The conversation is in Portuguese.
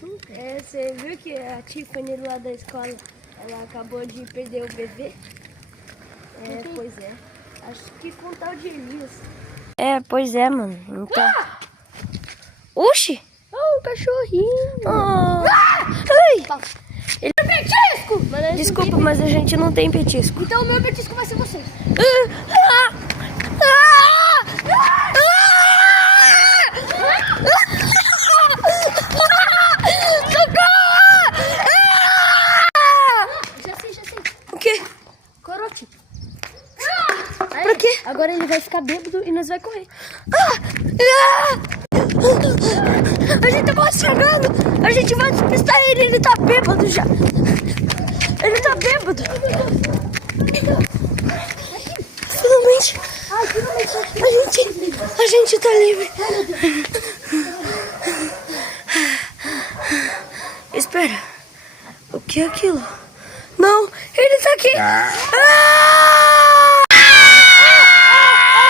açúcar. Você viu que a Tiffany lá da escola, ela acabou de perder o bebê? Pois é. Acho que com o tal de Elias. Pois é, mano. Então... Oxi! O cachorrinho. Ai! Petisco! Desculpa, mas a gente não tem petisco. Então o meu petisco vai ser você. Já sei. O quê? Corote. Pra quê? Agora ele vai ficar bêbado e nós vai correr. A gente tá quase chegando. A gente vai despistar ele. Ele tá bêbado já. Ele tá bêbado. Finalmente. A gente tá livre. Espera. O que é aquilo? Não, ele tá aqui.